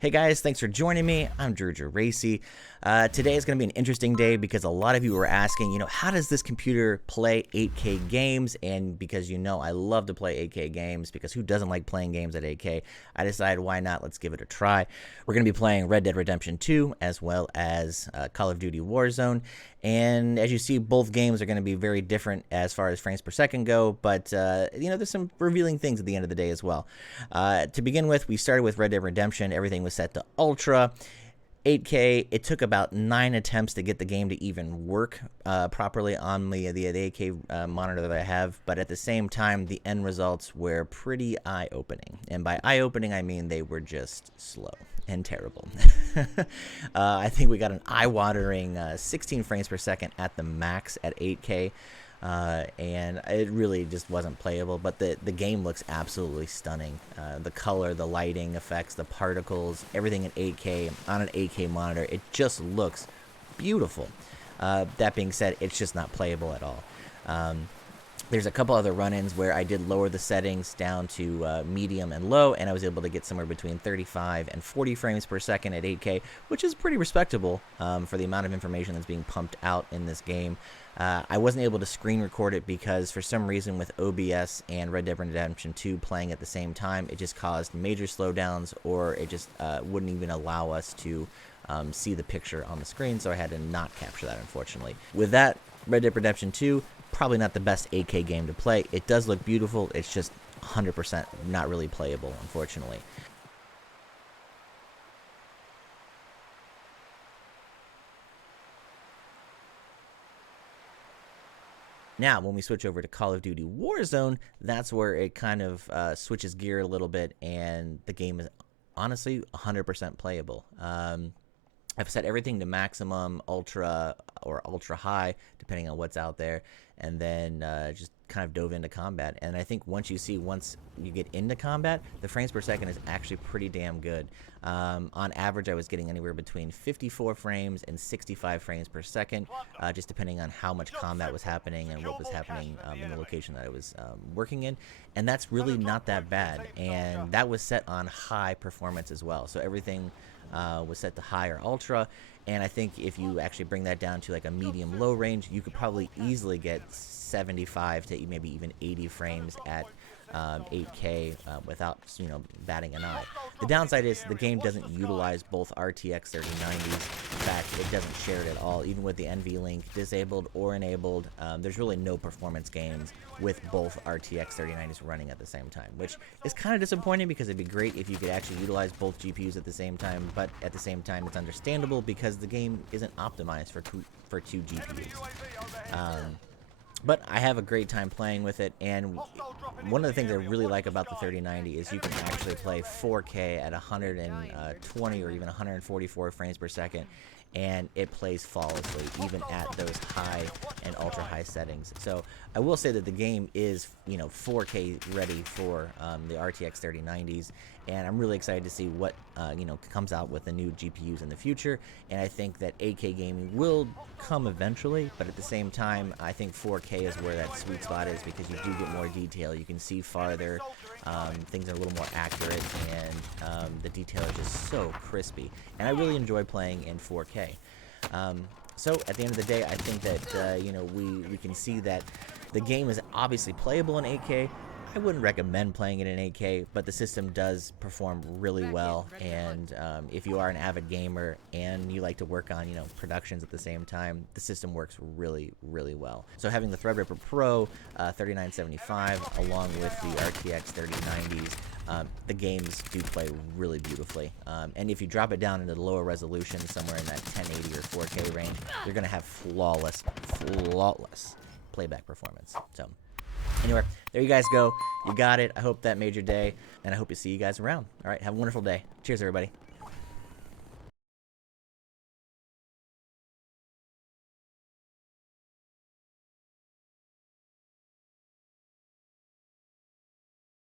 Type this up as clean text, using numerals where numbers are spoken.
Hey guys, thanks for joining me. I'm Drew Racy. Today is going to be an interesting day because a lot of you were asking, how does this computer play 8K games? And because I love to play 8K games, because who doesn't like playing games at 8K? I decided, why not? Let's give it a try. We're going to be playing Red Dead Redemption 2 as well as Call of Duty Warzone. And as you see, both games are going to be very different as far as frames per second go, but there's some revealing things at the end of the day as well. To begin with, we started with Red Dead Redemption. Everything was set to Ultra. 8K, it took about 9 attempts to get the game to even work properly on the 8K monitor that I have, but at the same time, the end results were pretty eye-opening. And by eye-opening, I mean they were just slow and terrible. I think we got an eye-watering 16 frames per second at the max at 8K. And it really just wasn't playable, but the game looks absolutely stunning. The color, the lighting effects, the particles, everything in 8K on an 8K monitor, it just looks beautiful. That being said, it's just not playable at all. There's a couple other run-ins where I did lower the settings down to medium and low, and I was able to get somewhere between 35 and 40 frames per second at 8K, which is pretty respectable for the amount of information that's being pumped out in this game. I wasn't able to screen record it because for some reason with OBS and Red Dead Redemption 2 playing at the same time, it just caused major slowdowns, or it just wouldn't even allow us to see the picture on the screen, so I had to not capture that, unfortunately. With that, Red Dead Redemption 2, probably not the best 8K game to play. It does look beautiful, it's just 100% not really playable, unfortunately. Now, when we switch over to Call of Duty Warzone, that's where it kind of switches gear a little bit, and the game is honestly 100% playable. I've set everything to maximum, ultra, or ultra high, depending on what's out there, and then just kind of dove into combat. And I think once you get into combat, the frames per second is actually pretty damn good. On average, I was getting anywhere between 54 frames and 65 frames per second, just depending on how much combat was happening and what was happening in the location that I was working in. And that's really not that bad. And that was set on high performance as well. So everything was set to high or ultra, and I think if you actually bring that down to like a medium low range, you could probably easily get 75 to maybe even 80 frames at 8K without batting an eye. The downside is the game doesn't utilize both RTX 3090's. In fact, it doesn't share it at all. Even with the NVLink disabled or enabled, there's really no performance gains with both RTX 3090's running at the same time, which is kind of disappointing because it'd be great if you could actually utilize both GPUs at the same time, but at the same time it's understandable because the game isn't optimized for two GPUs. But I have a great time playing with it, and one of the things I really like about the 3090 is you can actually play 4K at 120 or even 144 frames per second, and it plays flawlessly even at those high and ultra high settings. So I will say that the game is 4K ready for the RTX 3090's, and I'm really excited to see what comes out with the new GPUs in the future. And I think that 8K gaming will come eventually, but at the same time I think 4K is where that sweet spot is, because you do get more detail, you can see farther, things are a little more accurate, and the detail is just so crispy, and I really enjoy playing in 4K. So at the end of the day, I think that we can see that the game is obviously playable in 8K. I wouldn't recommend playing it in 8K, but the system does perform really well, and if you are an avid gamer and you like to work on productions at the same time, the system works really, really well. So having the Threadripper Pro 3975 along with the RTX 3090's, the games do play really beautifully, and if you drop it down into the lower resolution, somewhere in that 1080 or 4K range, you're going to have flawless playback performance. So anyway, there you guys go. You got it. I hope that made your day, and I hope to see you guys around. All right, have a wonderful day. Cheers, everybody.